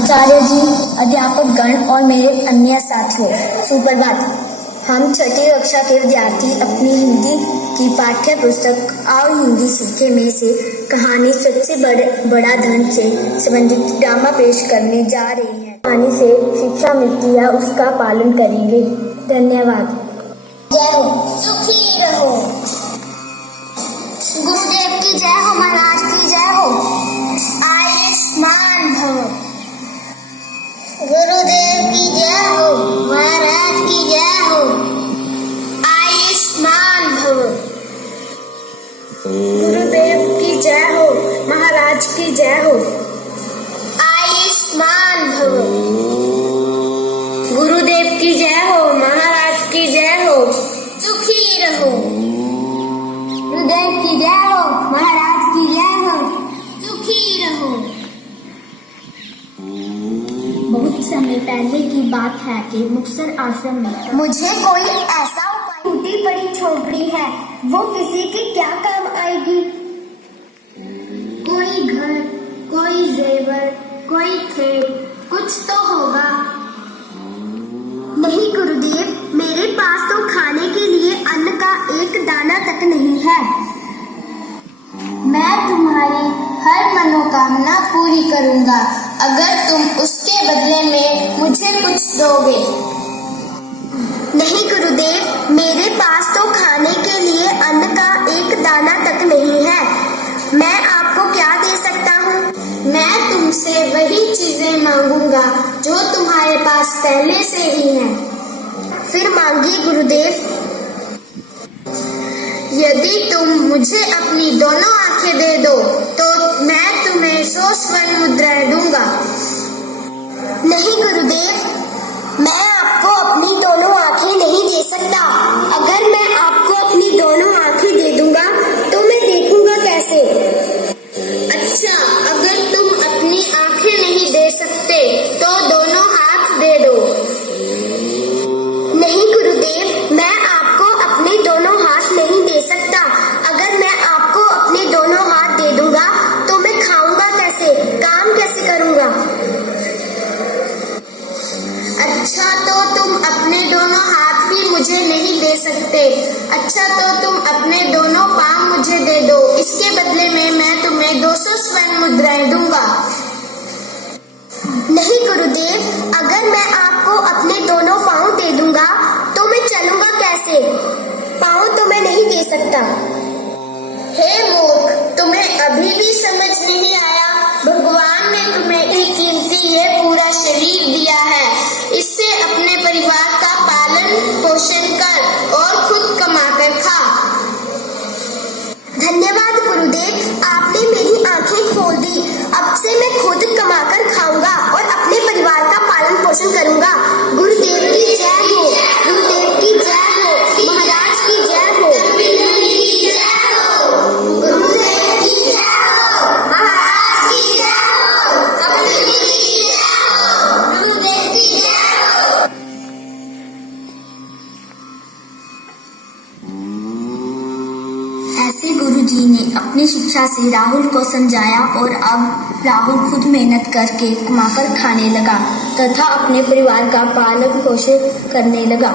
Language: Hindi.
आचार्य जी, अध्यापक गण और मेरे अन्य साथियों, सुप्रभात। हम छठी कक्षा के विद्यार्थी अपनी हिंदी की पाठ्य पुस्तक आओ हिंदी सीखे में से कहानी सबसे बड़ा धन से संबंधित ड्रामा पेश करने जा रहे हैं। कहानी से शिक्षा मिलती है, उसका पालन करेंगे। धन्यवाद। जय हो, सुखी रहो। गुरुदेव की जय हो, महाराज की जय हो। आयुष्मान भव। गुरुदेव की जय हो, महाराज की जय हो। आयुष्मान भव। गुरुदेव की जय हो, महाराज की जय हो। आयुष्मान भव। गुरुदेव की जय हो, महाराज की जय हो। सुखी रहो। गुरुदेव की जय हो, महाराज की जय हो। सुखी रहो। बहुत समय पहले की बात है कि मुक्तसर आश्रम में मुझे कोई ऐसा उपाय, टूटी पड़ी झोपड़ी है, वो किसी के क्या काम आएगी? कोई घर, कोई जेवर, कोई खेत, कुछ तो होगा। नहीं गुरुदेव, मेरे पास तो खाने के लिए अन्न का एक दाना तक नहीं है। मैं तुम्हारी हर मनोकामना पूरी करूंगा अगर तुम उसके बदले में मुझे कुछ दोगे। नहीं गुरुदेव, मेरे पास तो खाने के लिए अन्न का एक दाना तक नहीं है। मैं आपको क्या दे सकता हूँ? मैं तुमसे वही चीजें मांगूंगा जो तुम्हारे पास पहले से ही हैं। फिर मांगिए गुरुदेव। यदि तुम मुझे अपनी दोनों आंखें दे दो तो मैं तुम्हें 100 स्वर्ण मुद्राएं दूंगा। नहीं गुरुदेव, मैं आपको अपनी दोनों आंखें नहीं दे सकता। अगर मैं आपको अपनी दोनों आंखें दे दूंगा तो मैं देखूंगा कैसे? अच्छा, अगर तुम अपनी आंखें नहीं दे सकते तो दोनों हाथ दे दो। नहीं गुरुदेव, मैं आपको अपने दोनों हाथ नहीं दे सकता। अगर मैं आपको अपने दोनों हाथ दे दूंगा तो मैं खाऊंगा कैसे, काम कैसे करूंगा? अच्छा, तो तुम अपने दोनों हाथ भी मुझे नहीं दे सकते। अच्छा, तो तुम अपने दोनों पांव मुझे दे दो। इसके बदले में मैं तुम्हें 200 स्वर्ण मुद्राएं दूंगा। नहीं गुरुदेव, अगर मैं आपको अपने दोनों पांव दे दूंगा तो मैं चलूंगा कैसे? पांव तो मैं नहीं दे सकता। हे मूर्ख, तुम्हें अभी भी समझ नहीं आया? भगवान ने तुम्हें एक कीमती ये पूरा शरीर दिया है। इससे अपने परिवार का पालन पोषण कर और खुद कमा कर खा। धन्यवाद गुरुदेव, आपने मेरी आंखें खोल दी। अब से मैं खुद कमाकर खाऊंगा और अपने परिवार का पालन पोषण करूंगा। गुरुदेव की जय हो, गुरुदेव की जय हो, महाराज की जय हो। गुरुदेव की जय हो, महाराज की जय हो। गुरुदेव की जय हो। ऐसे गुरुजी ने अपनी शिक्षा से राहुल को समझाया और अब राहुल खुद मेहनत करके कमाकर खाने लगा तथा अपने परिवार का पालन पोषण करने लगा।